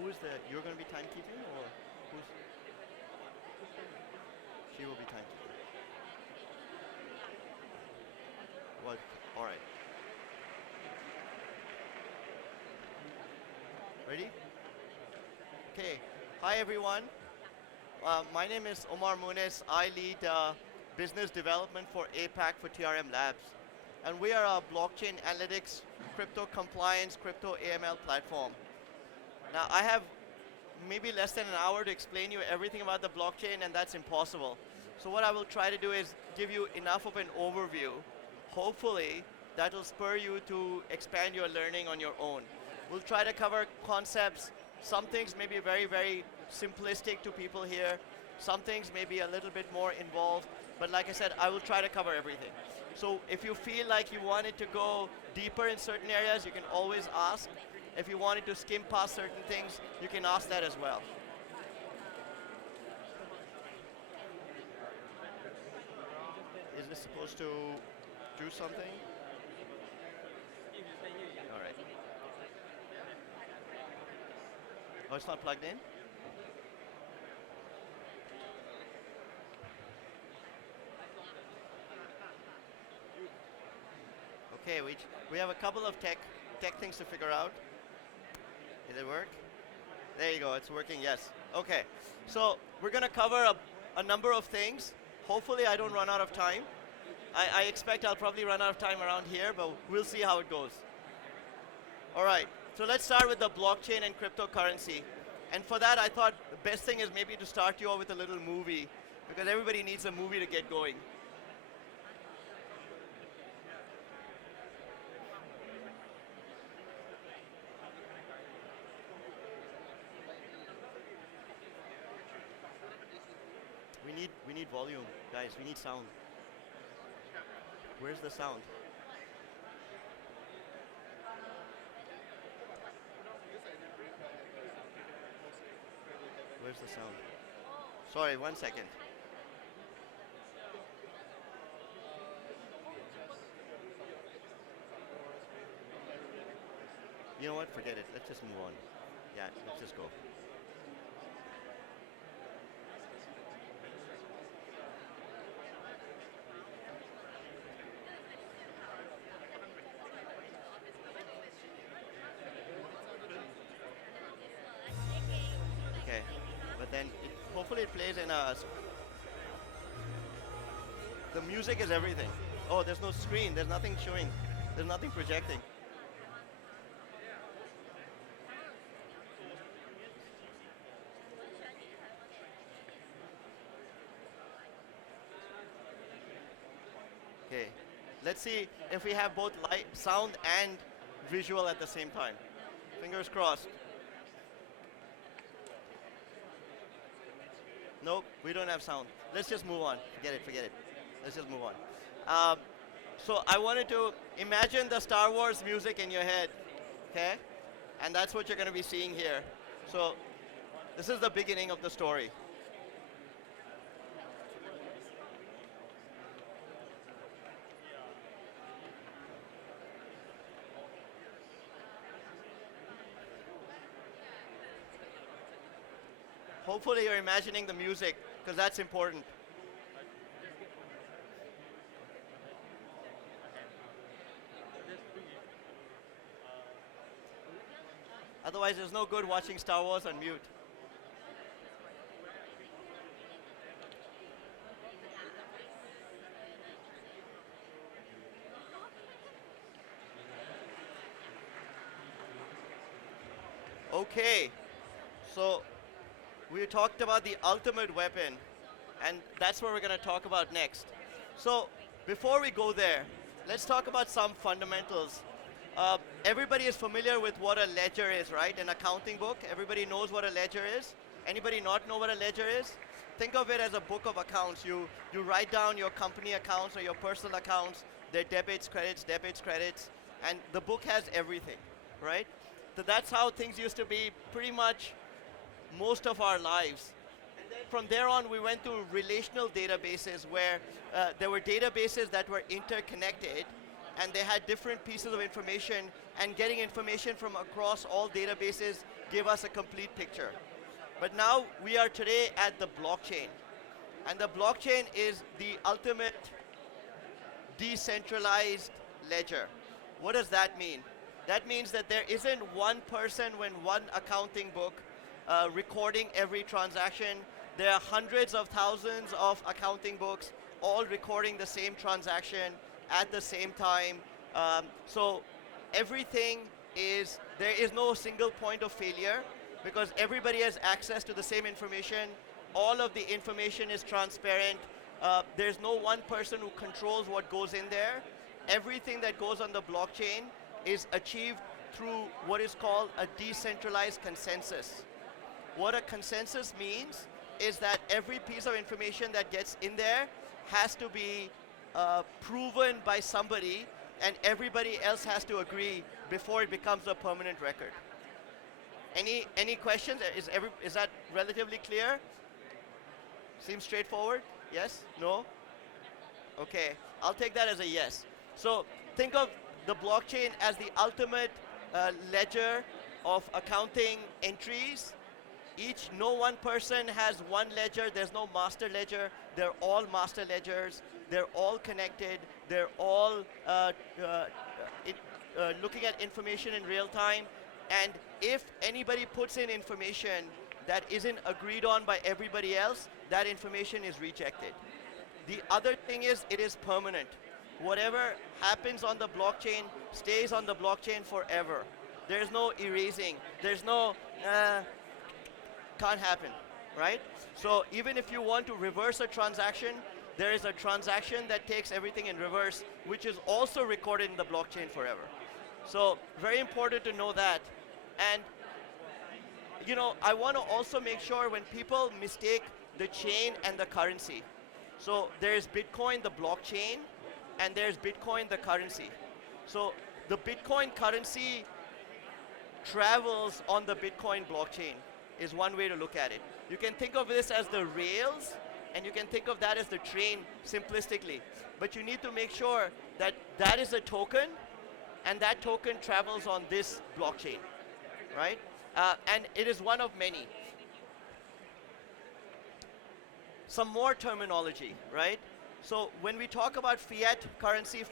Who is the, you're going to be timekeeping or who's? She will be timekeeping. What? All right. Ready? Okay. Hi everyone. My name is Omar Moonis. I lead business development for APAC for TRM Labs. And we are a blockchain analytics, crypto compliance, crypto AML platform. Now I have maybe less than an hour to explain you everything about the blockchain, and that's impossible. So what I will try to do is give you enough of an overview. Hopefully that will spur you to expand your learning on your own. We'll try to cover concepts. Some things may be very, very simplistic to people here. Some things may be a little bit more involved. But like I said, I will try to cover everything. So if you feel like you wanted to go deeper in certain areas, you can always ask. If you wanted to skim past certain things, you can ask that as well. Is this supposed to do something? All right. Oh, it's not plugged in? Okay, we have a couple of tech things to figure out. Did it work? There you go, it's working, yes. Okay, so we're going to cover a number of things. Hopefully I don't run out of time. I expect I'll probably run out of time around here, but we'll see how it goes. All right, so let's start with the blockchain and cryptocurrency. And for that, I thought the best thing is maybe to start you off with a little movie, because everybody needs a movie to get going. We need volume, guys. We need sound. Where's the sound? Where's the sound? Sorry, 1 second. You know what? Forget it. Let's just move on. Yeah, let's just go. Okay, but then hopefully it plays in a. The music is everything. Oh, there's no screen. There's nothing showing. There's nothing projecting. Okay, let's see if we have both light, sound and visual at the same time. Fingers crossed. Nope, we don't have sound. Let's just move on. Forget it, forget it. Let's just move on. So I wanted to imagine the Star Wars music in your head, okay? And that's what you're going to be seeing here. So this is the beginning of the story. Hopefully you're imagining the music, because that's important. Otherwise, there's no good watching Star Wars on mute. Okay, so we talked about the ultimate weapon, and that's what we're going to talk about next. So before we go there, let's talk about some fundamentals. Everybody is familiar with what a ledger is, right? An accounting book. Everybody knows what a ledger is. Anybody not know what a ledger is? Think of it as a book of accounts. You write down your company accounts or your personal accounts, their debits, credits, and the book has everything, right? So that's how things used to be pretty much most of our lives. And then from there on, we went to relational databases where there were databases that were interconnected, and they had different pieces of information, and getting information from across all databases gave us a complete picture. But now we are today at the blockchain. And the blockchain is the ultimate decentralized ledger. What does that mean? That means that there isn't one person with one accounting book recording every transaction. There are hundreds of thousands of accounting books all recording the same transaction at the same time. So everything there is no single point of failure because everybody has access to the same information. All of the information is transparent. There's no one person who controls what goes in there. Everything that goes on the blockchain is achieved through what is called a decentralized consensus. What a consensus means is that every piece of information that gets in there has to be proven by somebody, and everybody else has to agree before it becomes a permanent record. Any questions? Is that relatively clear? Seems straightforward? Yes? No? Okay, I'll take that as a yes. So think of the blockchain as the ultimate ledger of accounting entries. No one person has one ledger. There's no master ledger. They're all master ledgers. They're all connected. They're all looking at information in real time. And if anybody puts in information that isn't agreed on by everybody else, that information is rejected. The other thing is it is permanent. Whatever happens on the blockchain stays on the blockchain forever. There's no erasing. There's no, can't happen, right? So even if you want to reverse a transaction, there is a transaction that takes everything in reverse, which is also recorded in the blockchain forever. So very important to know that. And I want to also make sure when people mistake the chain and the currency. So there's Bitcoin, the blockchain, and there's Bitcoin, the currency. So the Bitcoin currency travels on the Bitcoin blockchain is one way to look at it. You can think of this as the rails, and you can think of that as the train simplistically. But you need to make sure that that is a token, and that token travels on this blockchain, right? And it is one of many. Some more terminology, right? So when we talk about fiat currency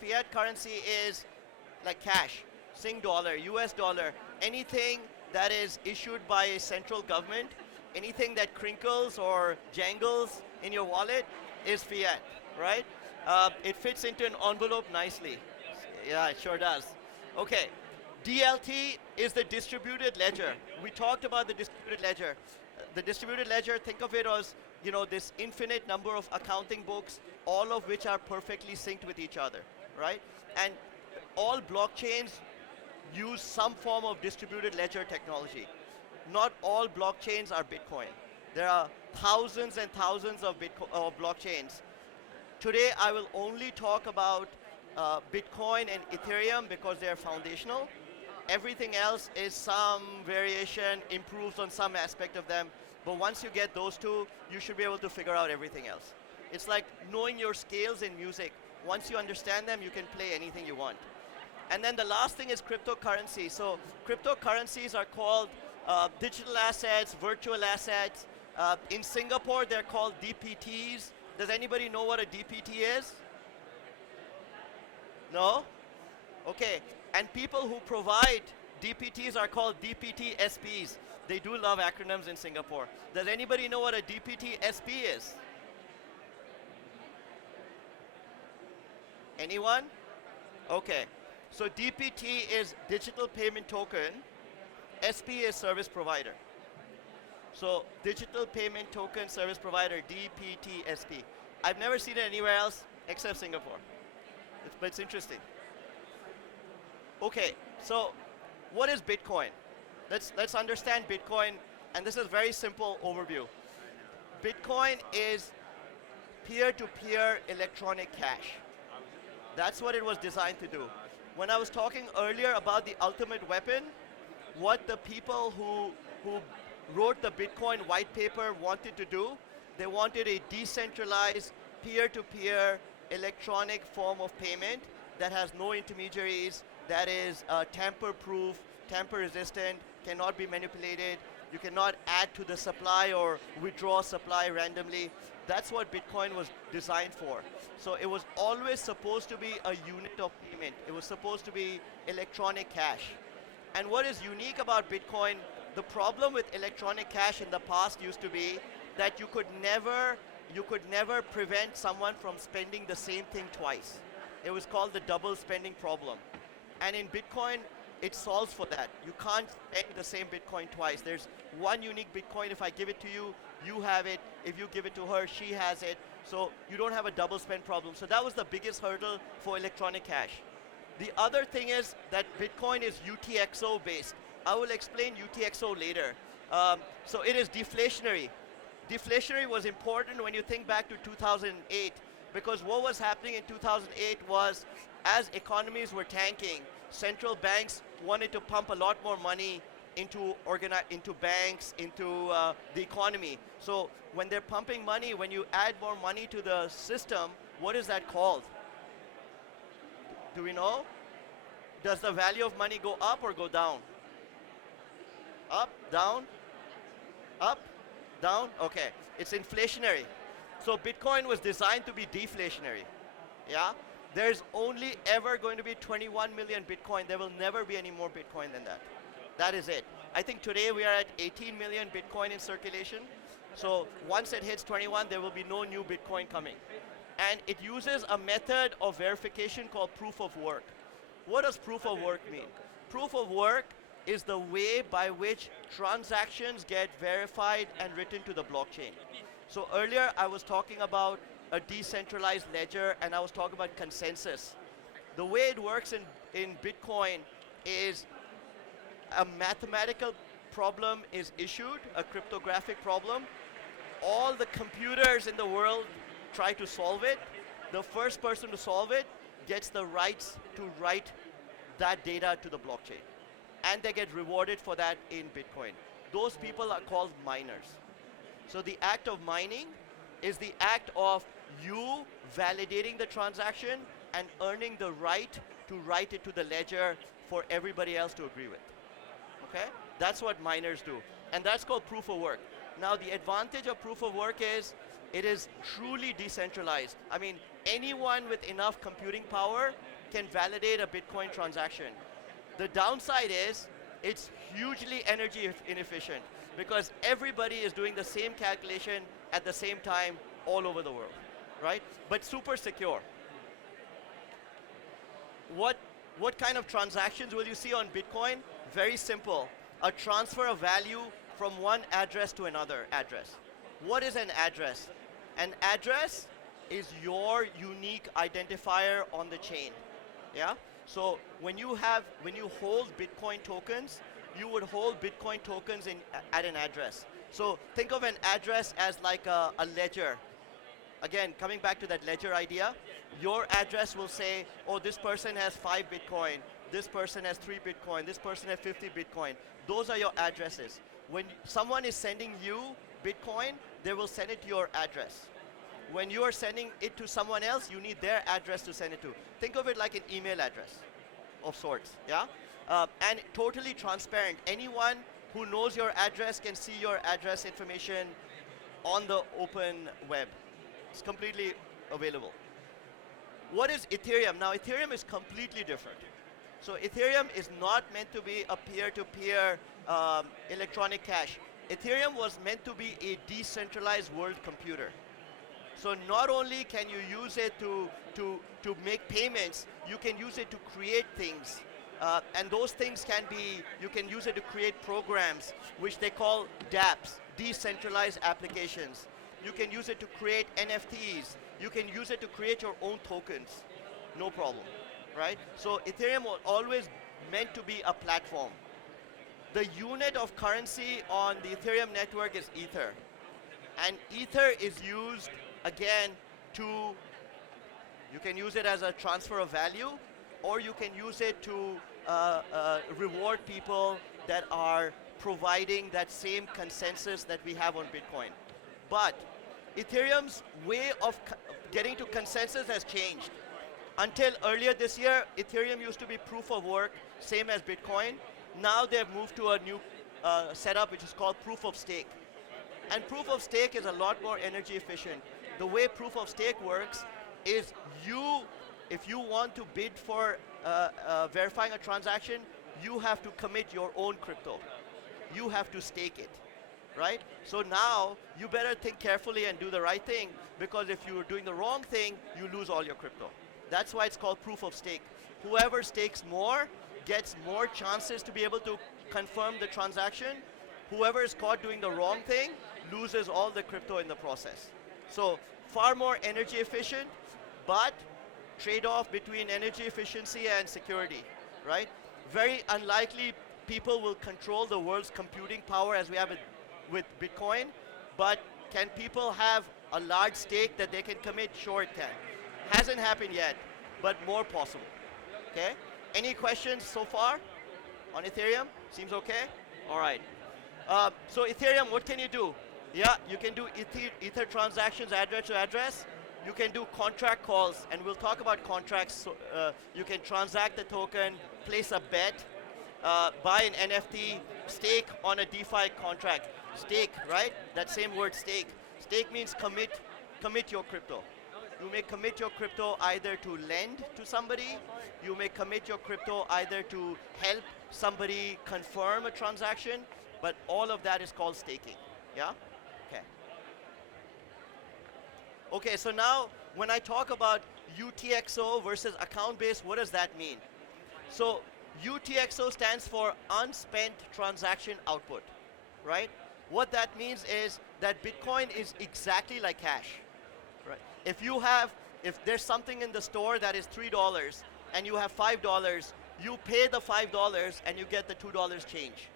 is like cash, Sing dollar, US dollar, anything that is issued by a central government, anything that crinkles or jangles in your wallet is fiat, right? It fits into an envelope nicely. Yeah, it sure does. Okay, DLT is the distributed ledger. We talked about the distributed ledger. The distributed ledger, think of it as this infinite number of accounting books, all of which are perfectly synced with each other, right? And all blockchains use some form of distributed ledger technology. Not all blockchains are Bitcoin. There are thousands and thousands of blockchains. Today, I will only talk about Bitcoin and Ethereum because they are foundational. Everything else is some variation, improves on some aspect of them. But once you get those two, you should be able to figure out everything else. It's like knowing your scales in music. Once you understand them, you can play anything you want. And then the last thing is cryptocurrency. So cryptocurrencies are called digital assets, virtual assets. In Singapore, they're called DPTs. Does anybody know what a DPT is? No? Okay. And people who provide DPTs are called DPT SPs. They do love acronyms in Singapore. Does anybody know what a DPT SP is? Anyone? Okay. So DPT is digital payment token. SP is service provider. So digital payment token service provider, DPT SP. I've never seen it anywhere else except Singapore. But it's interesting. Okay, so what is Bitcoin? Let's understand Bitcoin, and this is a very simple overview. Bitcoin is peer-to-peer electronic cash. That's what it was designed to do. When I was talking earlier about the ultimate weapon, what the people who wrote the Bitcoin white paper wanted to do, they wanted a decentralized peer-to-peer electronic form of payment that has no intermediaries, that is tamper-proof, tamper-resistant, cannot be manipulated. You cannot add to the supply or withdraw supply randomly. That's what Bitcoin was designed for. So it was always supposed to be a unit of payment. It was supposed to be electronic cash. And what is unique about Bitcoin, the problem with electronic cash in the past used to be that you could never prevent someone from spending the same thing twice. It was called the double spending problem. And in Bitcoin, it solves for that. You can't spend the same Bitcoin twice. There's one unique Bitcoin. If I give it to you, you have it. If you give it to her, she has it. So you don't have a double spend problem. So that was the biggest hurdle for electronic cash. The other thing is that Bitcoin is UTXO based. I will explain UTXO later. So it is deflationary. Deflationary was important when you think back to 2008, because what was happening in 2008 was, as economies were tanking, central banks wanted to pump a lot more money into banks, into the economy. So when they're pumping money, when you add more money to the system, what is that called? Do we know? Does the value of money go up or go down? Up, down, up, down? Okay, it's inflationary. So Bitcoin was designed to be deflationary. Yeah? There's only ever going to be 21 million Bitcoin. There will never be any more Bitcoin than that. That is it. I think today we are at 18 million Bitcoin in circulation. So once it hits 21, there will be no new Bitcoin coming. And it uses a method of verification called proof of work. What does proof of work mean? Proof of work is the way by which transactions get verified and written to the blockchain. So earlier I was talking about a decentralized ledger, and I was talking about consensus. The way it works in Bitcoin is a mathematical problem is issued, a cryptographic problem. All the computers in the world try to solve it. The first person to solve it gets the rights to write that data to the blockchain. And they get rewarded for that in Bitcoin. Those people are called miners. So the act of mining is the act of you validating the transaction and earning the right to write it to the ledger for everybody else to agree with. Okay? That's what miners do. And that's called proof of work. Now the advantage of proof of work is it is truly decentralized. I mean, anyone with enough computing power can validate a Bitcoin transaction. The downside is it's hugely energy inefficient because everybody is doing the same calculation at the same time all over the world, right? But super secure. What kind of transactions will you see on Bitcoin? Very simple. A transfer of value from one address to another address. What is an address? An address is your unique identifier on the chain. Yeah? So when you hold Bitcoin tokens, you would hold Bitcoin tokens at an address. So think of an address as like a ledger. Again, coming back to that ledger idea, your address will say, oh, this person has 5 Bitcoin, this person has 3 Bitcoin, this person has 50 Bitcoin. Those are your addresses. When someone is sending you Bitcoin, they will send it to your address. When you are sending it to someone else, you need their address to send it to. Think of it like an email address of sorts, yeah? And totally transparent. Anyone who knows your address can see your address information on the open web. It's completely available. What is Ethereum? Now, Ethereum is completely different. So Ethereum is not meant to be a peer-to-peer electronic cash. Ethereum was meant to be a decentralized world computer. So not only can you use it to make payments, you can use it to create things. And those things can be, you can use it to create programs, which they call dApps, decentralized applications. You can use it to create NFTs. You can use it to create your own tokens. No problem, right? So Ethereum was always meant to be a platform. The unit of currency on the Ethereum network is Ether. And Ether is used, again, you can use it as a transfer of value, or you can use it to reward people that are providing that same consensus that we have on Bitcoin. But Ethereum's way of getting to consensus has changed. Until earlier this year, Ethereum used to be proof of work, same as Bitcoin. Now they've moved to a new setup which is called proof of stake. And proof of stake is a lot more energy efficient. The way proof of stake works is if you want to bid for verifying a transaction, you have to commit your own crypto. You have to stake it, right? So now you better think carefully and do the right thing, because if you're doing the wrong thing, you lose all your crypto. That's why it's called proof of stake. Whoever stakes more gets more chances to be able to confirm the transaction. Whoever is caught doing the wrong thing loses all the crypto in the process. So far more energy efficient, but trade-off between energy efficiency and security, right? Very unlikely people will control the world's computing power as we have it with Bitcoin, but can people have a large stake that they can commit? Sure it can. Hasn't happened yet, but more possible, okay? Any questions so far on Ethereum? Seems okay? All right. So Ethereum, what can you do? Yeah, you can do Ether transactions address to address. You can do contract calls, and we'll talk about contracts. So, you can transact the token, place a bet, buy an NFT, stake on a DeFi contract. Stake, right? That same word, stake. Stake means commit your crypto. You may commit your crypto either to lend to somebody, you may commit your crypto either to help somebody confirm a transaction, but all of that is called staking, yeah? Okay. Okay, so now when I talk about UTXO versus account-based, what does that mean? So UTXO stands for unspent transaction output, right? What that means is that Bitcoin is exactly like cash, right? If there's something in the store that is $3 and you have $5, you pay the $5 and you get the $2 change,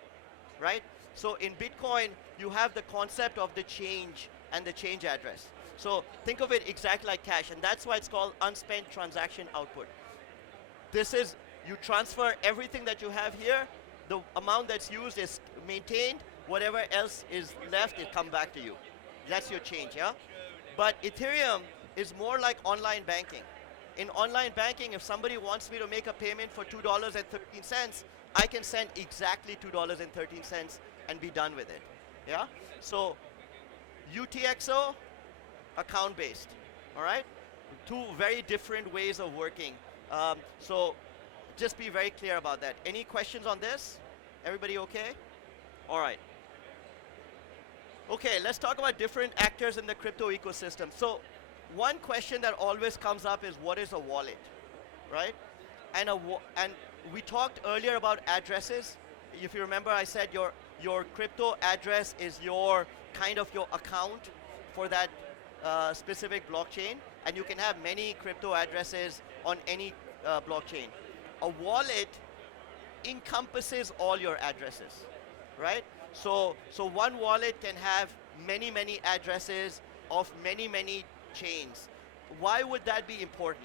right? So in Bitcoin, you have the concept of the change and the change address. So think of it exactly like cash, and that's why it's called unspent transaction output. This is, you transfer everything that you have here, the amount that's used is maintained, whatever else is left, it come back to you. That's your change, yeah? But Ethereum is more like online banking. In online banking, if somebody wants me to make a payment for $2.13, I can send exactly $2.13 and be done with it, yeah? So UTXO, account-based, all right? Two very different ways of working. So just be very clear about that. Any questions on this? Everybody okay? All right. Okay, let's talk about different actors in the crypto ecosystem. So one question that always comes up is, what is a wallet, right? And we talked earlier about addresses. If you remember, I said your crypto address is your kind of your account for that specific blockchain, and you can have many crypto addresses on any blockchain. A wallet encompasses all your addresses, right? So one wallet can have many addresses of many chains. Why would that be important?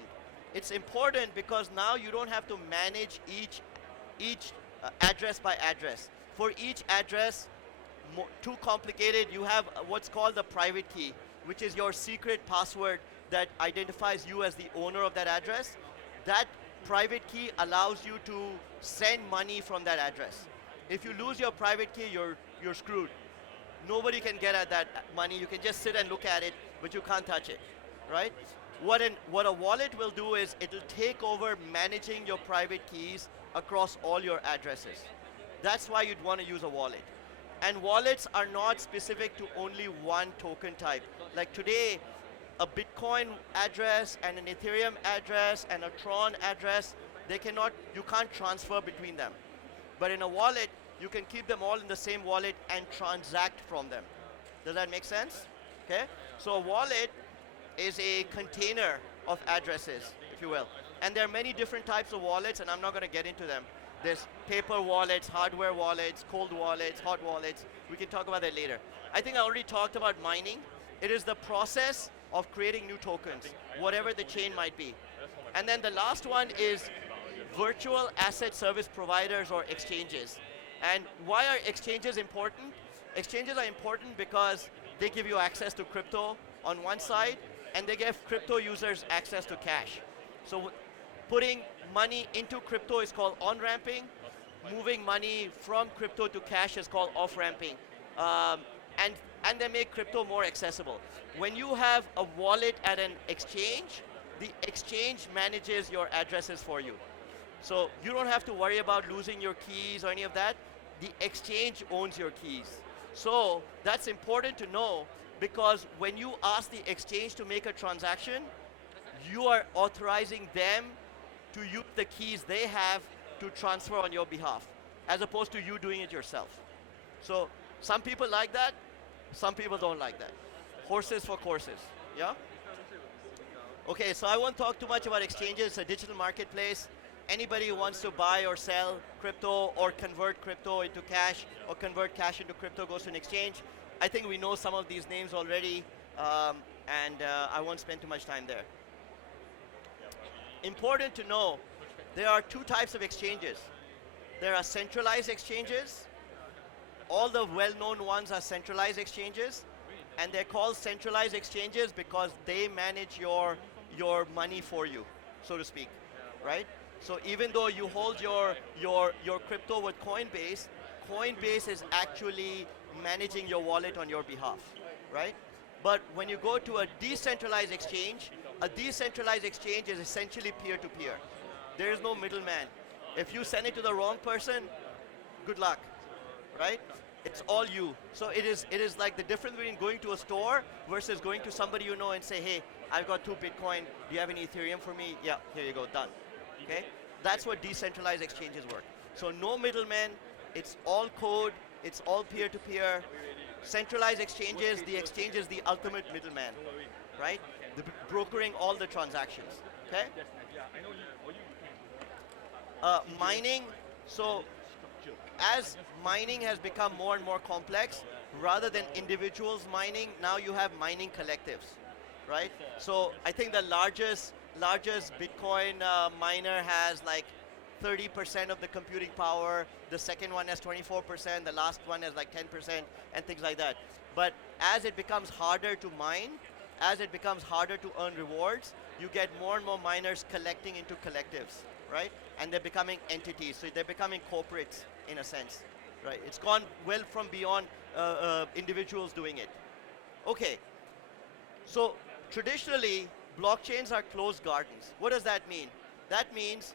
It's important because now you don't have to manage each address by address. For each address, too complicated, you have what's called the private key, which is your secret password that identifies you as the owner of that address. That private key allows you to send money from that address. If you lose your private key, you're screwed. Nobody can get at that money. You can just sit and look at it, but you can't touch it, right? What a wallet will do is it'll take over managing your private keys across all your addresses. That's why you'd want to use a wallet. And wallets are not specific to only one token type. Like today, a Bitcoin address and an Ethereum address and a Tron address, you can't transfer between them. But in a wallet, you can keep them all in the same wallet and transact from them. Does that make sense? Okay? So a wallet is a container of addresses, if you will. And there are many different types of wallets, and I'm not going to get into them. There's paper wallets, hardware wallets, cold wallets, hot wallets. We can talk about that later. I think I already talked about mining. It is the process of creating new tokens, whatever the chain might be. And then the last one is virtual asset service providers or exchanges. And why are exchanges important? Exchanges are important because they give you access to crypto on one side, and they give crypto users access to cash. So Putting money into crypto is called on-ramping. Moving money from crypto to cash is called off-ramping. Um, and, and they make crypto more accessible. When you have a wallet at an exchange, the exchange manages your addresses for you. So you don't have to worry about losing your keys or any of that. The exchange owns your keys. So that's important to know, because when you ask the exchange to make a transaction, you are authorizing them to use the keys they have to transfer on your behalf, as opposed to you doing it yourself. So some people like that, some people don't like that. Horses for courses, yeah? Okay, so I won't talk too much about exchanges. It's a digital marketplace. Anybody who wants to buy or sell crypto or convert crypto into cash or convert cash into crypto goes to an exchange. I think we know some of these names already, and I won't spend too much time there. Important to know, there are two types of exchanges. There are centralized exchanges. All the well-known ones are centralized exchanges, and they're called centralized exchanges because they manage your money for you, so to speak, right? So even though you hold your crypto with Coinbase, Coinbase is actually managing your wallet on your behalf, right? But when you go to a decentralized exchange is essentially peer-to-peer. There is no middleman. If you send it to the wrong person, good luck, right? It's all you. So it is like the difference between going to a store versus going to somebody you know and say, hey, I've got 2 Bitcoin, do you have any Ethereum for me? Yeah, here you go, done. Okay? That's what decentralized exchanges work. So no middleman, it's all code, it's all peer-to-peer. Centralized exchanges, the exchange is the ultimate middleman, right? Brokering all the transactions, okay? Mining, so as mining has become more and more complex, rather than individuals mining, now you have mining collectives, right? So I think the largest Bitcoin miner has like 30% of the computing power, the second one has 24%, the last one has like 10%, and things like that. But as it becomes harder to mine, as it becomes harder to earn rewards, you get more and more miners collecting into collectives, right? And they're becoming entities, so they're becoming corporates in a sense, right? It's gone well from beyond individuals doing it. Okay, so traditionally, blockchains are closed gardens. What does that mean? That means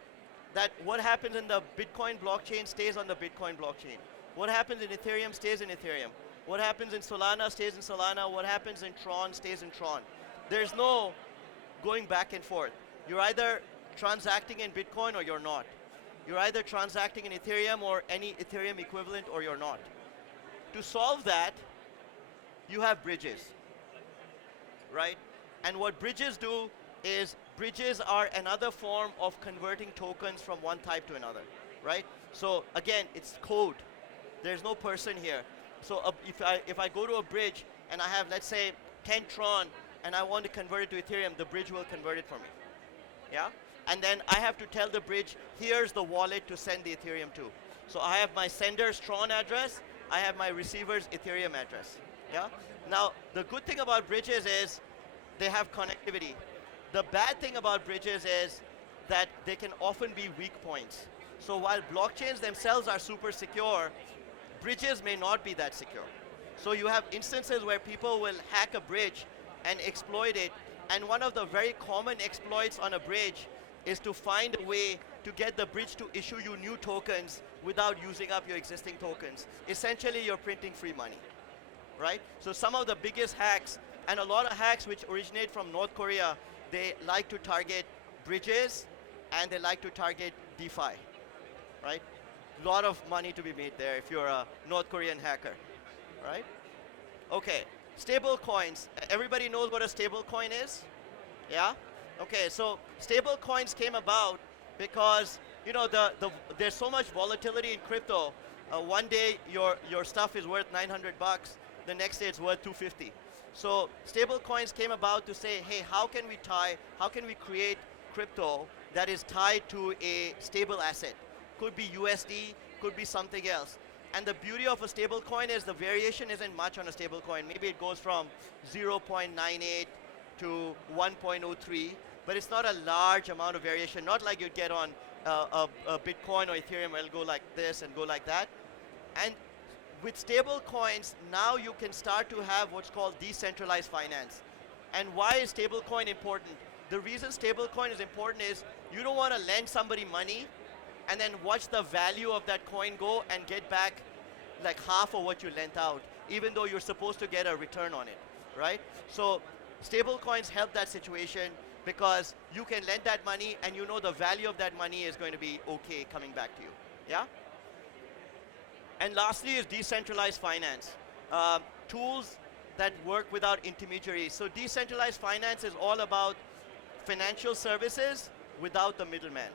that what happens in the Bitcoin blockchain stays on the Bitcoin blockchain. What happens in Ethereum stays in Ethereum. What happens in Solana stays in Solana. What happens in Tron stays in Tron. There's no going back and forth. You're either transacting in Bitcoin or you're not. You're either transacting in Ethereum or any Ethereum equivalent or you're not. To solve that, you have bridges, right? And what bridges do is bridges are another form of converting tokens from one type to another, right? So again, it's code. There's no person here. So if I go to a bridge and I have, let's say, 10 Tron and I want to convert it to Ethereum, the bridge will convert it for me, yeah? And then I have to tell the bridge, here's the wallet to send the Ethereum to. So I have my sender's Tron address, I have my receiver's Ethereum address, yeah? Now, the good thing about bridges is they have connectivity. The bad thing about bridges is that they can often be weak points. So while blockchains themselves are super secure, bridges may not be that secure. So you have instances where people will hack a bridge and exploit it, and one of the very common exploits on a bridge is to find a way to get the bridge to issue you new tokens without using up your existing tokens. Essentially, you're printing free money, right? So some of the biggest hacks, and a lot of hacks which originate from North Korea, they like to target bridges and they like to target DeFi, right? A lot of money to be made there if you're a North Korean hacker, right? Okay, stable coins. Everybody knows what a stable coin is? Yeah? Okay, so stable coins came about because, you know, there's so much volatility in crypto. One day your stuff is worth 900 bucks, the next day it's worth 250. So stable coins came about to say, hey, how can we create crypto that is tied to a stable asset? Could be USD, could be something else. And the beauty of a stable coin is the variation isn't much on a stable coin. Maybe it goes from 0.98 to 1.03, but it's not a large amount of variation, not like you'd get on a Bitcoin or Ethereum where it'll go like this and go like that. And with stable coins, now you can start to have what's called decentralized finance. And why is stablecoin important? The reason stablecoin is important is you don't want to lend somebody money and then watch the value of that coin go and get back like half of what you lent out, even though you're supposed to get a return on it, right? So stablecoins help that situation because you can lend that money and you know the value of that money is going to be okay coming back to you, yeah? And lastly is decentralized finance. Tools that work without intermediaries. So decentralized finance is all about financial services without the middleman,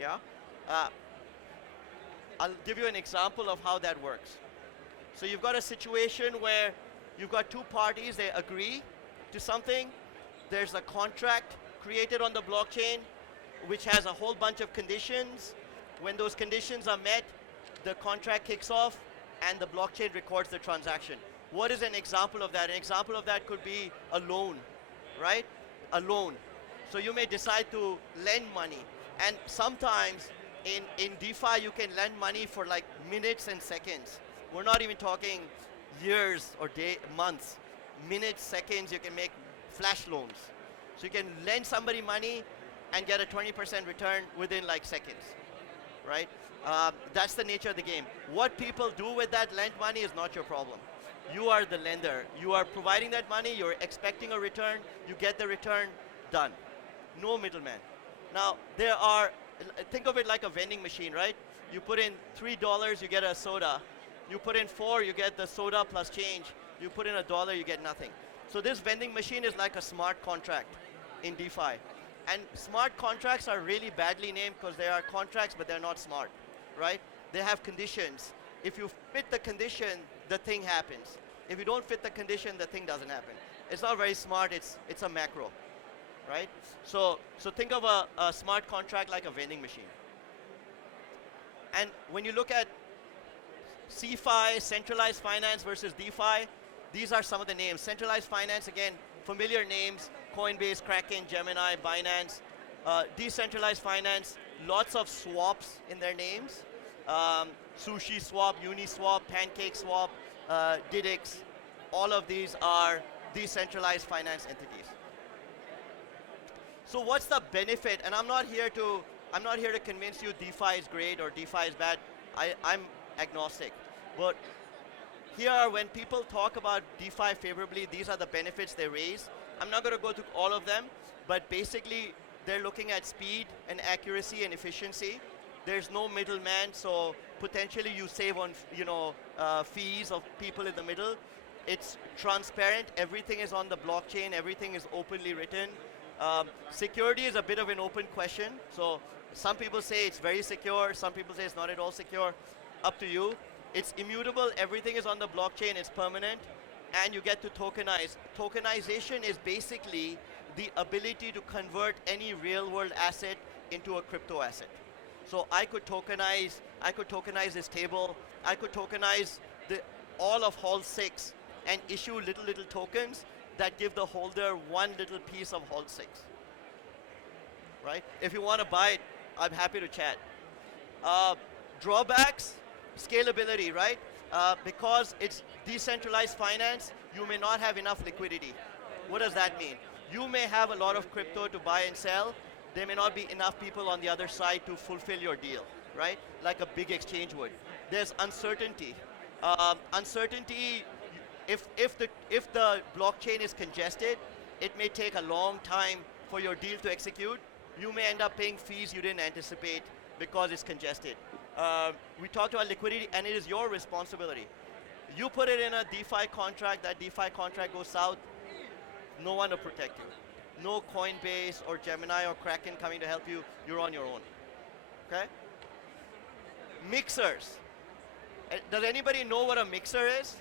yeah? I'll give you an example of how that works. So you've got a situation where you've got two parties, they agree to something. There's a contract created on the blockchain which has a whole bunch of conditions. When those conditions are met, the contract kicks off and the blockchain records the transaction. What is an example of that? An example of that could be a loan, right? A loan. So you may decide to lend money, and sometimes in DeFi you can lend money for like minutes and seconds. We're not even talking years or months. Minutes, seconds, you can make flash loans. So you can lend somebody money and get a 20% return within like seconds, right? That's the nature of the game. What people do with that lent money is not your problem. You are the lender. You are providing that money, you're expecting a return, you get the return, done. No middleman. Now, think of it like a vending machine, right? You put in $3, you get a soda. You put in 4, you get the soda plus change. You put in $1, you get nothing. So this vending machine is like a smart contract in DeFi. And smart contracts are really badly named because they are contracts, but they're not smart, right? They have conditions. If you fit the condition, the thing happens. If you don't fit the condition, the thing doesn't happen. It's not very smart, it's a macro, right? So think of a smart contract like a vending machine. And when you look at CeFi, centralized finance versus DeFi, these are some of the names. Centralized finance, again, familiar names, Coinbase, Kraken, Gemini, Binance. Decentralized finance, lots of swaps in their names. Sushi Swap, Uniswap, Pancake Swap, Didix, all of these are decentralized finance entities. So what's the benefit? And I'm not here to convince you DeFi is great or DeFi is bad. I'm agnostic. But here, when people talk about DeFi favorably, these are the benefits they raise. I'm not going to go through all of them, but basically they're looking at speed and accuracy and efficiency. There's no middleman, so potentially you save on fees of people in the middle. It's transparent. Everything is on the blockchain. Everything is openly written. Security is a bit of an open question. So some people say it's very secure. Some people say it's not at all secure. Up to you. It's immutable. Everything is on the blockchain. It's permanent. And you get to tokenize. Tokenization is basically the ability to convert any real-world asset into a crypto asset. So I could tokenize this table. I could tokenize all of Hall 6 and issue little tokens that give the holder one little piece of Hall 6. Right? If you want to buy it, I'm happy to chat. Drawbacks, scalability, right? Because it's decentralized finance, you may not have enough liquidity. What does that mean? You may have a lot of crypto to buy and sell. There may not be enough people on the other side to fulfill your deal, right? Like a big exchange would. There's uncertainty. Uncertainty, if the blockchain is congested, it may take a long time for your deal to execute. You may end up paying fees you didn't anticipate because it's congested. We talked about liquidity, and it is your responsibility. You put it in a DeFi contract, that DeFi contract goes south, no one will protect you. No Coinbase or Gemini or Kraken coming to help you, you're on your own, okay? Mixers. Does anybody know what a mixer is?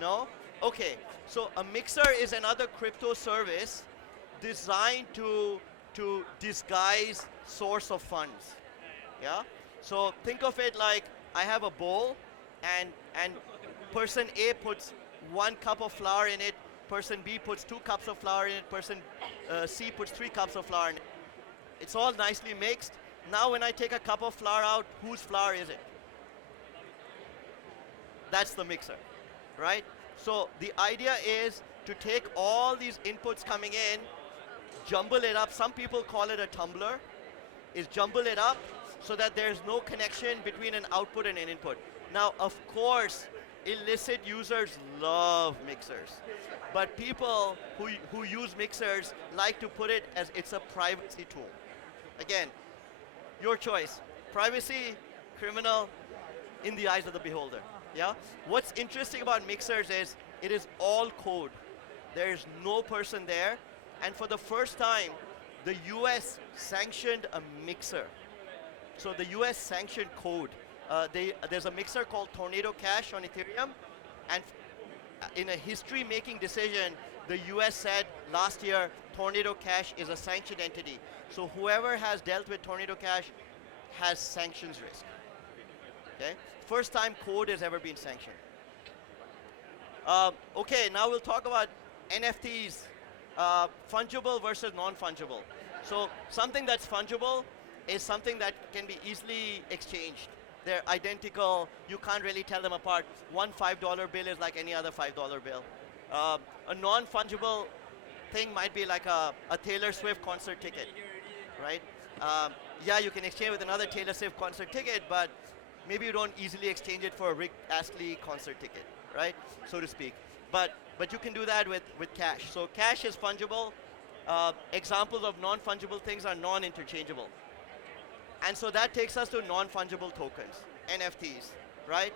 No? Okay, so a mixer is another crypto service designed to disguise source of funds, yeah? So think of it like I have a bowl and person A puts 1 cup of flour in it, person B puts 2 cups of flour in it, person C puts 3 cups of flour in it. It's all nicely mixed. Now when I take a cup of flour out, whose flour is it? That's the mixer, right? So the idea is to take all these inputs coming in, jumble it up. Some people call it a tumbler, is jumble it up so that there's no connection between an output and an input. Now, of course, illicit users love mixers, but people who use mixers like to put it as it's a privacy tool. Again, your choice. Privacy, criminal, in the eyes of the beholder. Yeah? What's interesting about mixers is it is all code. There's no person there. And for the first time, the US sanctioned a mixer. So the US sanctioned code. There's a mixer called Tornado Cash on Ethereum. And in a history-making decision, the US said last year, Tornado Cash is a sanctioned entity. So whoever has dealt with Tornado Cash has sanctions risk. Okay? First time code has ever been sanctioned. Okay, now we'll talk about NFTs, fungible versus non-fungible. So something that's fungible is something that can be easily exchanged. They're identical, you can't really tell them apart. One $5 bill is like any other $5 bill. A non-fungible thing might be like a Taylor Swift concert ticket, right? Yeah, you can exchange with another Taylor Swift concert ticket, but maybe you don't easily exchange it for a Rick Astley concert ticket, right? So to speak. But you can do that with cash. So cash is fungible. Examples of non-fungible things are non-interchangeable. And so that takes us to non-fungible tokens, NFTs, right?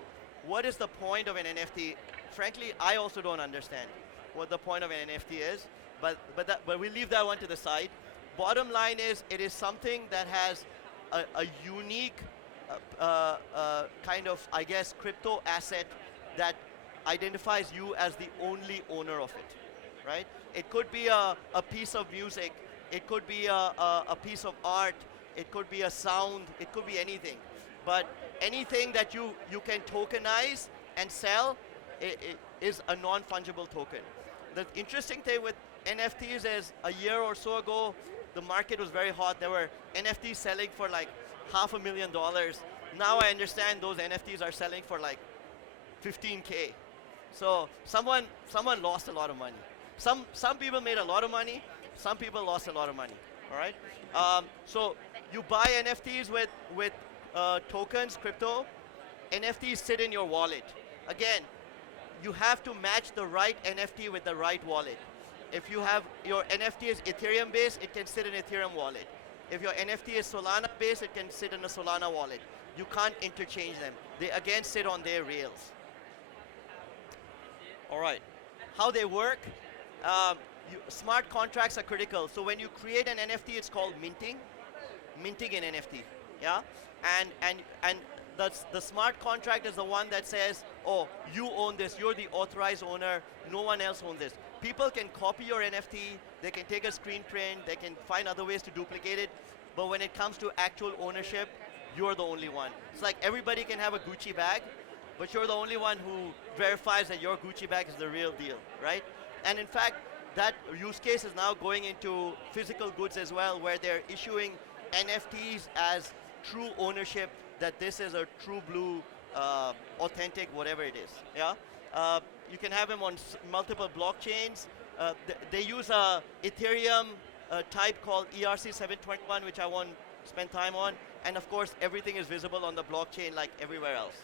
What is the point of an NFT? Frankly, I also don't understand what the point of an NFT is, but we leave that one to the side. Bottom line is, it is something that has a unique kind of, I guess, crypto asset that identifies you as the only owner of it, right? It could be a piece of music, it could be a piece of art, it could be a sound, it could be anything. But anything that you can tokenize and sell is a non-fungible token. The interesting thing with NFTs is a year or so ago, the market was very hot. There were NFTs selling for like $500,000. Now I understand those NFTs are selling for like 15K. So someone lost a lot of money. Some people made a lot of money, some people lost a lot of money, all right? So you buy NFTs with tokens, crypto. NFTs sit in your wallet. Again, you have to match the right NFT with the right wallet. If you have your NFT is Ethereum based, it can sit in Ethereum wallet. If your NFT is Solana based, it can sit in a Solana wallet. You can't interchange them. They again sit on their rails. All right, how they work? Smart contracts are critical. So when you create an NFT, it's called minting an NFT. Yeah, and the smart contract is the one that says, oh, you own this. You're the authorized owner. No one else owns this. People can copy your NFT. They can take a screen print. They can find other ways to duplicate it. But when it comes to actual ownership, you're the only one. It's like everybody can have a Gucci bag, but you're the only one who verifies that your Gucci bag is the real deal, right? And in fact, that use case is now going into physical goods as well, where they're issuing NFTs as true ownership, that this is a true blue, authentic, whatever it is, yeah? You can have them on multiple blockchains. They use a Ethereum type called ERC-721, which I won't spend time on. And of course, everything is visible on the blockchain like everywhere else.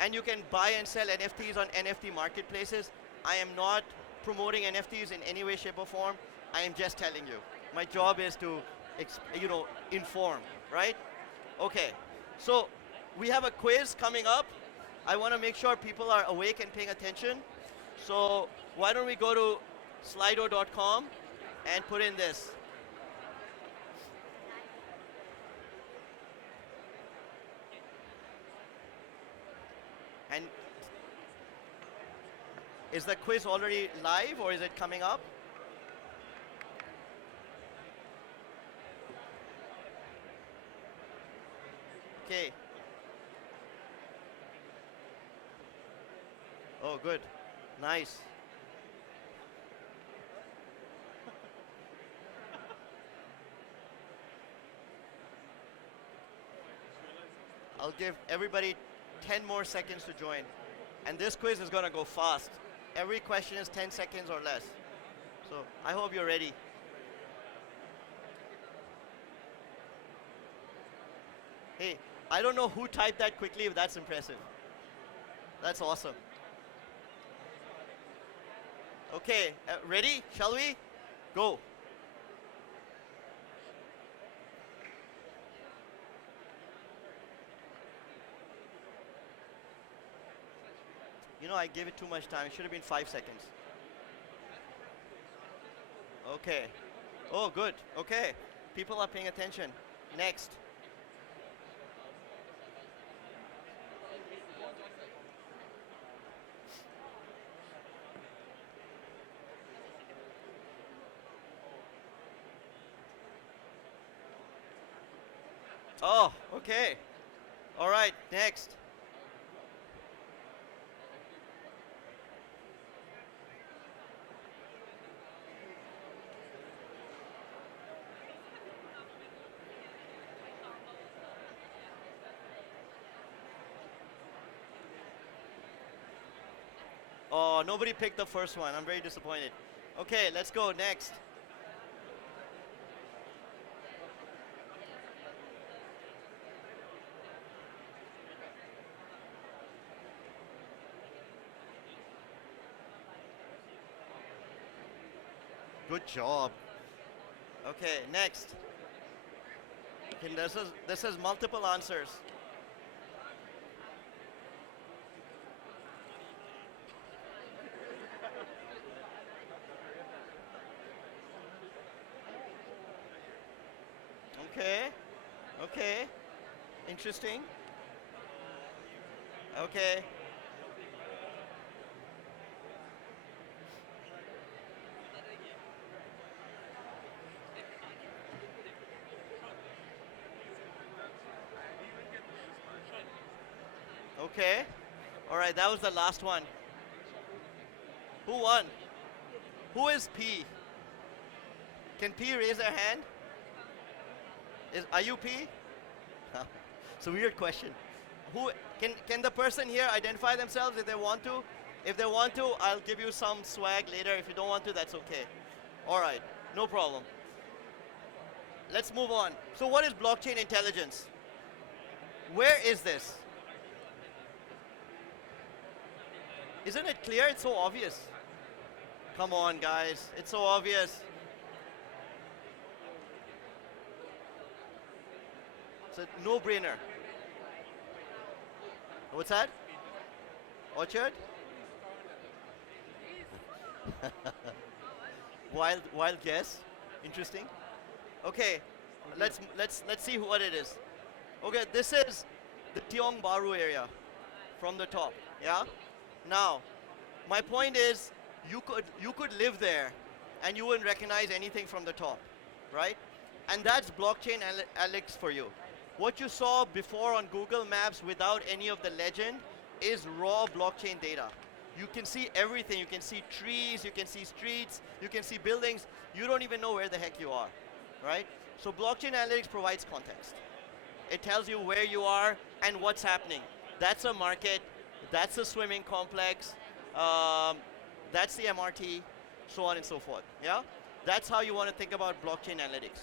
And you can buy and sell NFTs on NFT marketplaces. I am not promoting NFTs in any way, shape, or form. I am just telling you. My job is to, inform, right? Okay, so we have a quiz coming up. I want to make sure people are awake and paying attention. So why don't we go to slido.com and put in this. And is the quiz already live or is it coming up? Okay. Oh, good. Nice. I'll give everybody 10 more seconds to join. And this quiz is gonna go fast. Every question is 10 seconds or less. So I hope you're ready. Hey, I don't know who typed that quickly, but that's impressive. That's awesome. Okay, ready? Shall we? Go. You know, I gave it too much time. It should have been 5 seconds. Okay. Oh, good. Okay. People are paying attention. Next. Oh, okay. All right, next. Oh, nobody picked the first one. I'm very disappointed. Okay, let's go next. Good job. Okay, next. Okay, this is multiple answers. Okay. Okay. Interesting. Okay. Okay. All right, that was the last one. Who won? Who is P? Can P raise their hand? Are you P? It's a weird question. Who can the person here identify themselves if they want to? If they want to, I'll give you some swag later. If you don't want to, that's okay. All right, no problem. Let's move on. So what is blockchain intelligence? Where is this? Isn't it clear? It's so obvious. Come on, guys. It's so obvious. It's a no-brainer. What's that? Orchard? Wild guess. Interesting. Okay, let's see what it is. Okay, this is the Tiong Bahru area from the top. Yeah. Now, my point is, you could live there, and you wouldn't recognize anything from the top, right? And that's blockchain analytics for you. What you saw before on Google Maps without any of the legend is raw blockchain data. You can see everything. You can see trees, you can see streets, you can see buildings. You don't even know where the heck you are, right? So blockchain analytics provides context. It tells you where you are and what's happening. That's a market, that's a swimming complex, that's the MRT, so on and so forth, yeah? That's how you want to think about blockchain analytics.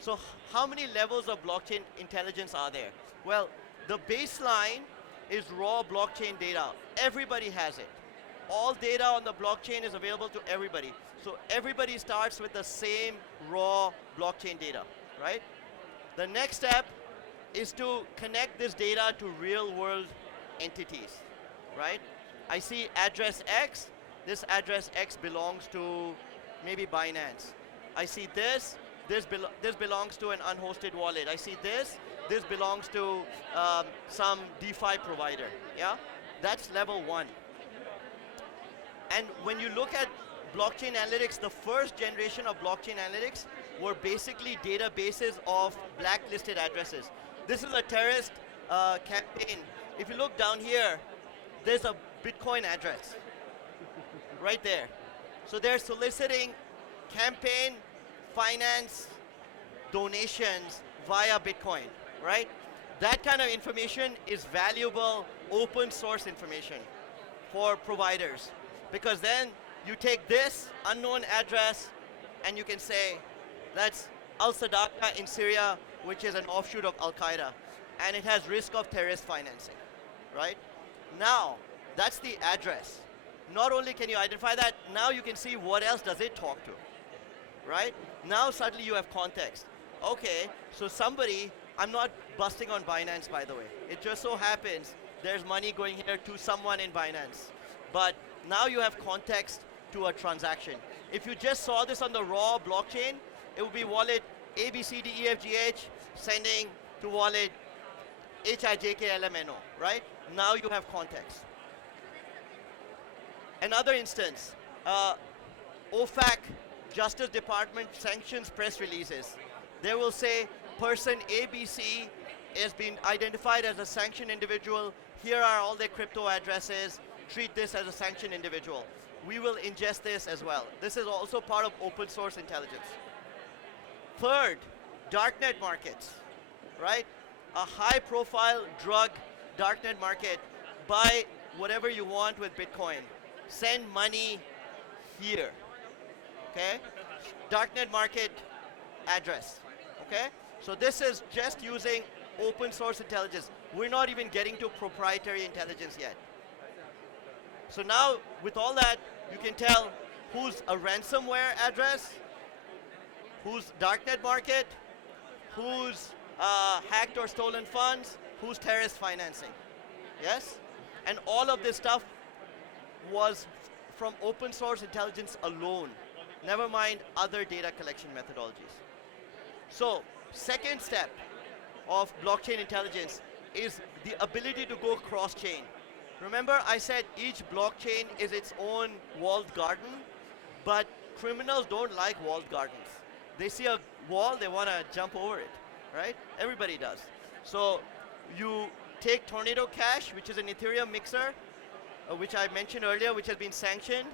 So how many levels of blockchain intelligence are there? Well, the baseline is raw blockchain data. Everybody has it. All data on the blockchain is available to everybody. So everybody starts with the same raw blockchain data, right? The next step is to connect this data to real world entities, right? I see address X. This address X belongs to maybe Binance. I see this belongs to an unhosted wallet. I see this belongs to some DeFi provider, yeah? That's level one. And when you look at blockchain analytics, the first generation of blockchain analytics were basically databases of blacklisted addresses. This is a terrorist campaign. If you look down here, there's a Bitcoin address right there. So they're soliciting campaign finance donations via Bitcoin, right? That kind of information is valuable open source information for providers. Because then you take this unknown address and you can say, that's Al-Sadaqa in Syria, which is an offshoot of Al-Qaeda, and it has risk of terrorist financing, right? Now, that's the address. Not only can you identify that, now you can see what else does it talk to, right? Now suddenly you have context. Okay, so somebody, I'm not busting on Binance, by the way. It just so happens there's money going here to someone in Binance. But now you have context to a transaction. If you just saw this on the raw blockchain, it would be wallet ABCDEFGH sending to wallet HIJKLMNO, right? Now you have context. Another instance, OFAC, Justice Department sanctions press releases. They will say, person ABC has been identified as a sanctioned individual. Here are all their crypto addresses. Treat this as a sanctioned individual. We will ingest this as well. This is also part of open source intelligence. Third, darknet markets, right? A high profile drug darknet market. Buy whatever you want with Bitcoin. Send money here, okay? Darknet market address, okay? So this is just using open source intelligence. We're not even getting to proprietary intelligence yet. So now, with all that, you can tell who's a ransomware address, who's darknet market, who's hacked or stolen funds, who's terrorist financing, yes? And all of this stuff was from open source intelligence alone, never mind other data collection methodologies. So, second step of blockchain intelligence is the ability to go cross-chain. Remember I said each blockchain is its own walled garden, but criminals don't like walled gardens. They see a wall, they want to jump over it, right? Everybody does. So you take Tornado Cash, which is an Ethereum mixer, which I mentioned earlier, which has been sanctioned.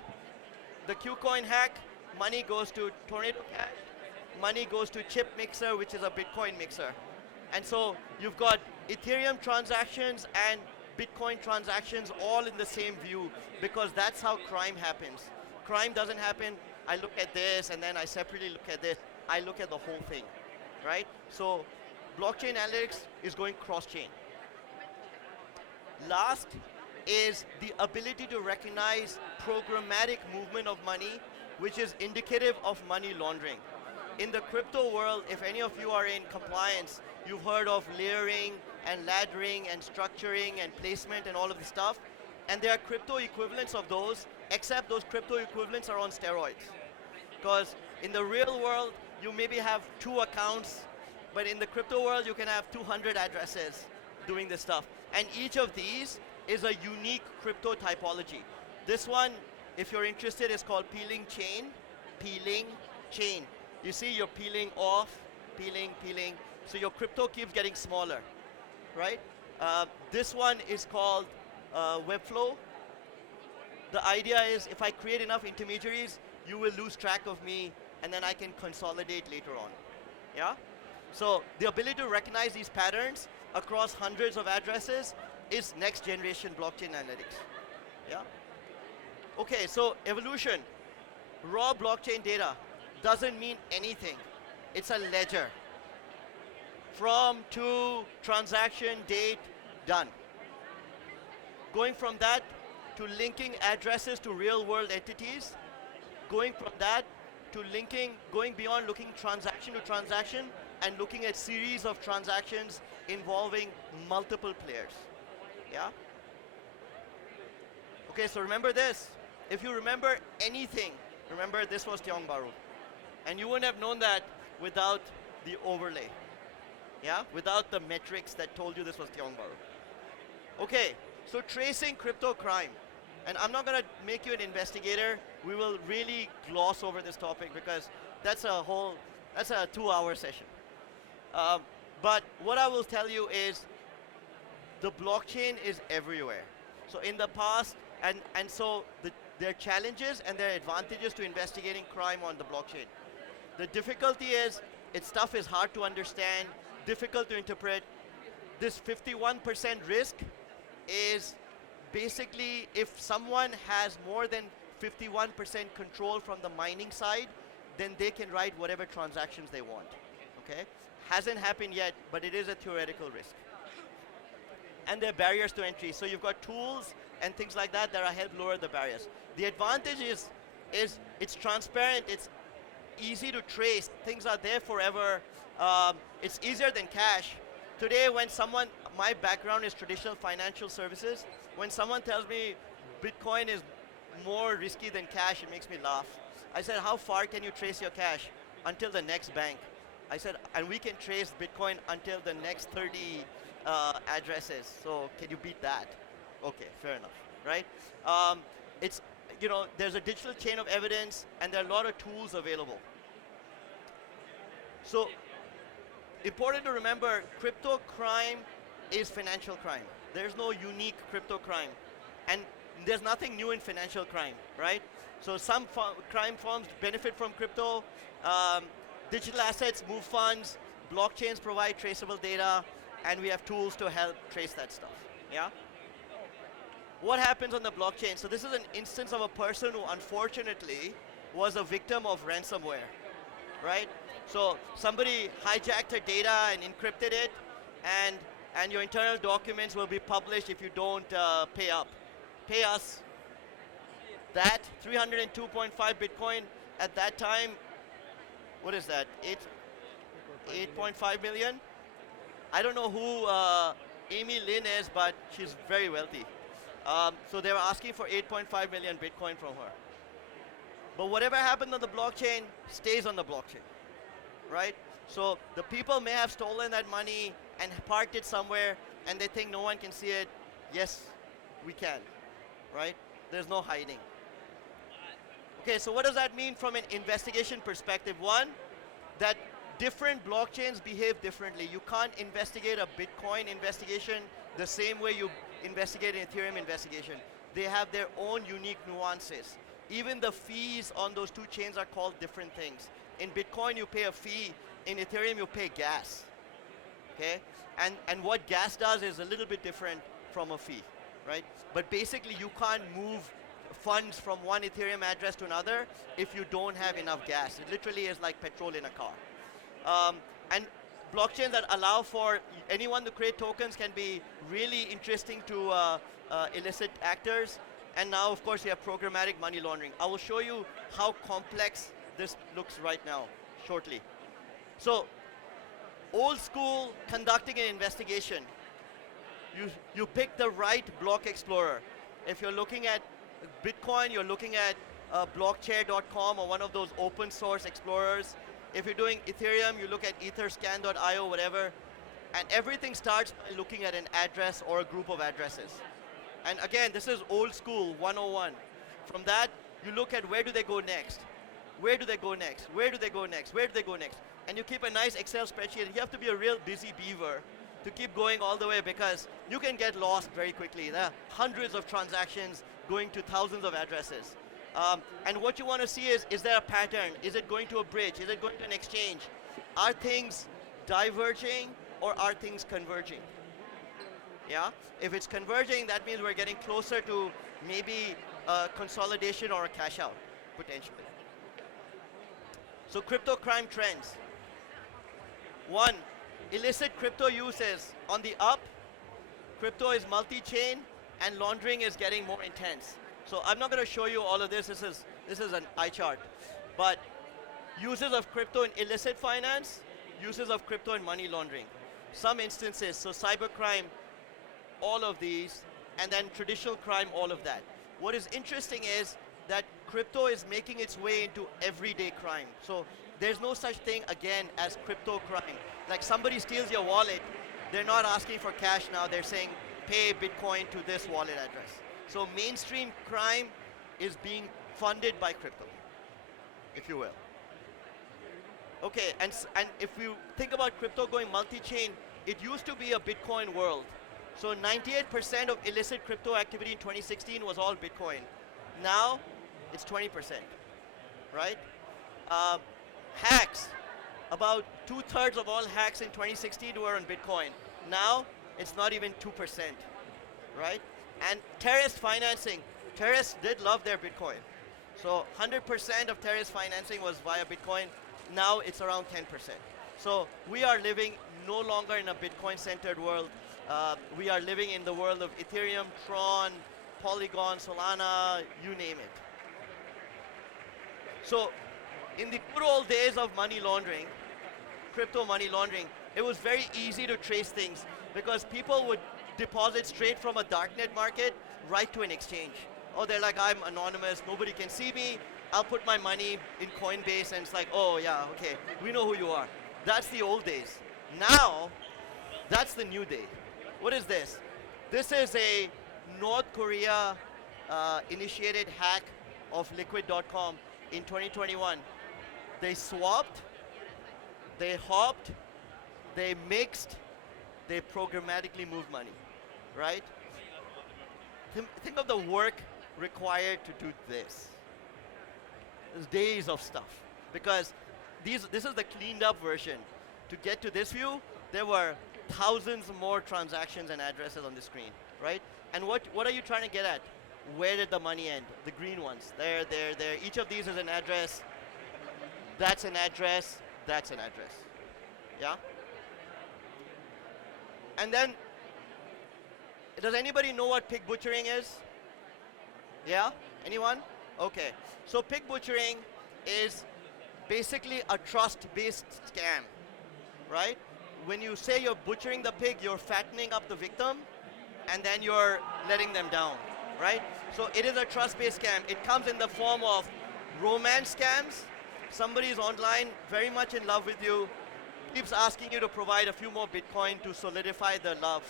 The Qcoin hack, money goes to Tornado Cash, money goes to Chip Mixer, which is a Bitcoin mixer. And so you've got Ethereum transactions and Bitcoin transactions all in the same view, because that's how crime happens. Crime doesn't happen, I look at this and then I separately look at this. I look at the whole thing, right? So blockchain analytics is going cross-chain. Last is the ability to recognize programmatic movement of money, which is indicative of money laundering. In the crypto world, if any of you are in compliance, you've heard of layering and laddering and structuring and placement and all of this stuff. And there are crypto equivalents of those, except those crypto equivalents are on steroids. Because in the real world, you maybe have 2 accounts, but in the crypto world, you can have 200 addresses doing this stuff. And each of these is a unique crypto typology. This one, if you're interested, is called peeling chain. Peeling chain. You see, you're peeling off, peeling. So your crypto keeps getting smaller, right? This one is called Webflow. The idea is if I create enough intermediaries, you will lose track of me, and then I can consolidate later on. Yeah? So the ability to recognize these patterns across hundreds of addresses is next generation blockchain analytics. Yeah? Okay, so evolution. Raw blockchain data doesn't mean anything. It's a ledger. From, to, transaction, date, done. Going from that to linking addresses to real world entities, going from that to linking, going beyond looking transaction to transaction and looking at series of transactions involving multiple players. Yeah? Okay, so remember this. If you remember anything, remember this was Tiong Bahru. And you wouldn't have known that without the overlay. Yeah? Without the metrics that told you this was Tiong Bahru. Okay, so tracing crypto crime. And I'm not going to make you an investigator. We will really gloss over this topic because that's a 2-hour session. But what I will tell you is the blockchain is everywhere. So in the past, and so there are challenges and there are advantages to investigating crime on the blockchain. The difficulty is, stuff is hard to understand, difficult to interpret. this 51% risk is basically if someone has more than 51% control from the mining side, then they can write whatever transactions they want. Okay? Hasn't happened yet, but it is a theoretical risk. And there are barriers to entry. So you've got tools and things like that that are help lower the barriers. The advantage is it's transparent, it's easy to trace, things are there forever, it's easier than cash. Today when someone, my background is traditional financial services, when someone tells me Bitcoin is more risky than cash, it makes me laugh. I said, how far can you trace your cash? Until the next bank. I said, and we can trace Bitcoin until the next 30 addresses. So can you beat that? Okay, fair enough, right? It's, there's a digital chain of evidence and there are a lot of tools available. So important to remember, crypto crime is financial crime. There's no unique crypto crime. And there's nothing new in financial crime, right? So some crime forms benefit from crypto. Digital assets move funds. Blockchains provide traceable data. And we have tools to help trace that stuff, yeah? What happens on the blockchain? So this is an instance of a person who unfortunately was a victim of ransomware, right? So somebody hijacked her data and encrypted it, and your internal documents will be published if you don't pay up. Pay us that 302.5 Bitcoin at that time. What is that? 8.5 million? I don't know who Amy Lin is, but she's very wealthy. So they were asking for 8.5 million Bitcoin from her. But whatever happened on the blockchain stays on the blockchain, right? So the people may have stolen that money and parked it somewhere, and they think no one can see it. Yes, we can, right? There's no hiding. Okay, so what does that mean from an investigation perspective? One, that different blockchains behave differently. You can't investigate a Bitcoin investigation the same way you investigate an Ethereum investigation. They have their own unique nuances. Even the fees on those two chains are called different things. In Bitcoin, you pay a fee. In Ethereum, you pay gas. Okay? And what gas does is a little bit different from a fee, right? But basically, you can't move funds from one Ethereum address to another if you don't have enough gas. It literally is like petrol in a car. And blockchains that allow for anyone to create tokens can be really interesting to illicit actors. And now, of course, we have programmatic money laundering. I will show you how complex this looks right now, shortly. So, old school conducting an investigation. You pick the right block explorer. If you're looking at Bitcoin, you're looking at blockchair.com or one of those open source explorers. If you're doing Ethereum, you look at etherscan.io, whatever. And everything starts by looking at an address or a group of addresses. And again, this is old school 101. From that, you look at where do they go next? Where do they go next? Where do they go next? Where do they go next? And you keep a nice Excel spreadsheet. You have to be a real busy beaver to keep going all the way because you can get lost very quickly. There are hundreds of transactions going to thousands of addresses. And what you want to see is there a pattern? Is it going to a bridge? Is it going to an exchange? Are things diverging or are things converging? Yeah? If it's converging, that means we're getting closer to maybe a consolidation or a cash out, potentially. So crypto crime trends. One, illicit crypto uses on the up. Crypto is multi-chain and laundering is getting more intense. So I'm not going to show you all of this. This is an eye chart. But uses of crypto in illicit finance, uses of crypto in money laundering. Some instances, so cybercrime, all of these, and then traditional crime, all of that. What is interesting is that crypto is making its way into everyday crime. So there's no such thing, again, as crypto crime. Like somebody steals your wallet, they're not asking for cash now, they're saying, pay Bitcoin to this wallet address. So mainstream crime is being funded by crypto, if you will. Okay, and if you think about crypto going multi-chain, it used to be a Bitcoin world. So 98% of illicit crypto activity in 2016 was all Bitcoin. Now, it's 20%, right? Hacks, about 2/3 of all hacks in 2016 were on Bitcoin. Now, it's not even 2%, right? And terrorist financing, terrorists did love their Bitcoin. So 100% of terrorist financing was via Bitcoin. Now it's around 10%. So we are living no longer in a Bitcoin-centered world. We are living in the world of Ethereum, Tron, Polygon, Solana, you name it. So in the good old days of money laundering, crypto money laundering, it was very easy to trace things because people would deposit straight from a darknet market right to an exchange. Oh, they're like, I'm anonymous, nobody can see me, I'll put my money in Coinbase, and it's like, oh yeah, okay, we know who you are. That's the old days. Now, that's the new day. What is this? This is a North Korea initiated hack of liquid.com in 2021. They swapped, they hopped, they mixed, they programmatically moved money, right? Think of the work required to do this. There's days of stuff because this is the cleaned up version. To get to this view, there were thousands more transactions and addresses on the screen, right? And what are you trying to get at? Where did the money end? The green ones, there. Each of these is an address. That's an address, that's an address, yeah? And then, does anybody know what pig butchering is? Yeah? Anyone? Okay. So pig butchering is basically a trust-based scam, right? When you say you're butchering the pig, you're fattening up the victim, and then you're letting them down, right? So it is a trust-based scam. It comes in the form of romance scams. Somebody is online, very much in love with you, keeps asking you to provide a few more Bitcoin to solidify the love.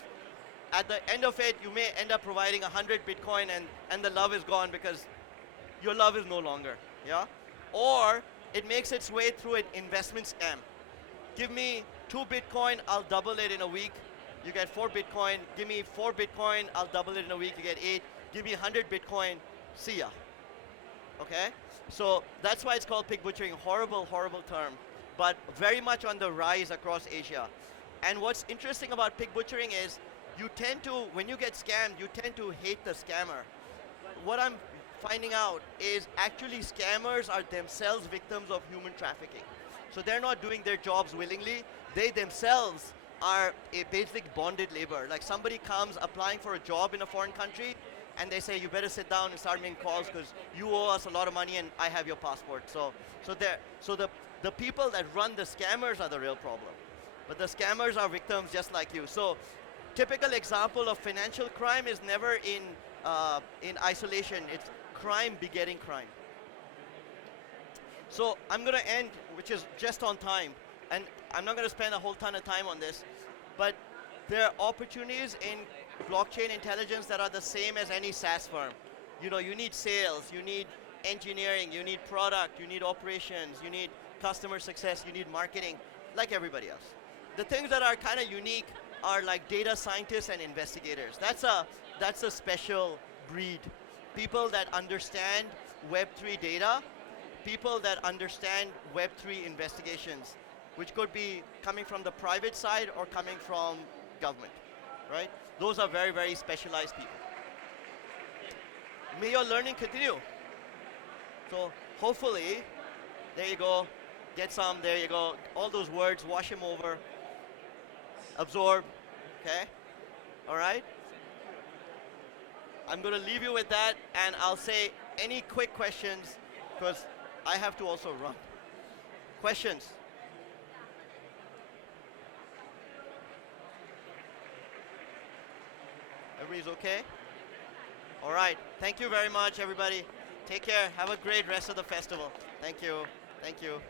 At the end of it, you may end up providing 100 Bitcoin and the love is gone because your love is no longer, yeah? Or it makes its way through an investment scam. Give me 2 Bitcoin, I'll double it in a week. You get 4 Bitcoin. Give me 4 Bitcoin, I'll double it in a week, you get 8. Give me 100 Bitcoin, see ya. Okay? So that's why it's called pig butchering. Horrible, horrible term, but very much on the rise across Asia. And what's interesting about pig butchering is you tend to, when you get scammed, you tend to hate the scammer. What I'm finding out is actually scammers are themselves victims of human trafficking. So they're not doing their jobs willingly. They themselves are a basic bonded labor. Like somebody comes applying for a job in a foreign country, and they say, you better sit down and start making calls because you owe us a lot of money and I have your passport. So the people that run the scammers are the real problem. But the scammers are victims just like you. So typical example of financial crime is never in isolation. It's crime begetting crime. So I'm going to end, which is just on time. And I'm not going to spend a whole ton of time on this. But there are opportunities in blockchain intelligence that are the same as any SaaS firm. You know, you need sales, you need engineering, you need product, you need operations, you need customer success, you need marketing, like everybody else. The things that are kind of unique are like data scientists and investigators. That's a special breed. People that understand Web3 data, people that understand Web3 investigations, which could be coming from the private side or coming from government, right? Those are very, very specialized people. May your learning continue. So hopefully, there you go, get some, there you go. All those words, wash them over, absorb, okay? All right? I'm gonna leave you with that, and I'll say any quick questions, because I have to also run. Questions? Everybody's okay? All right. Thank you very much, everybody. Take care. Have a great rest of the festival. Thank you. Thank you.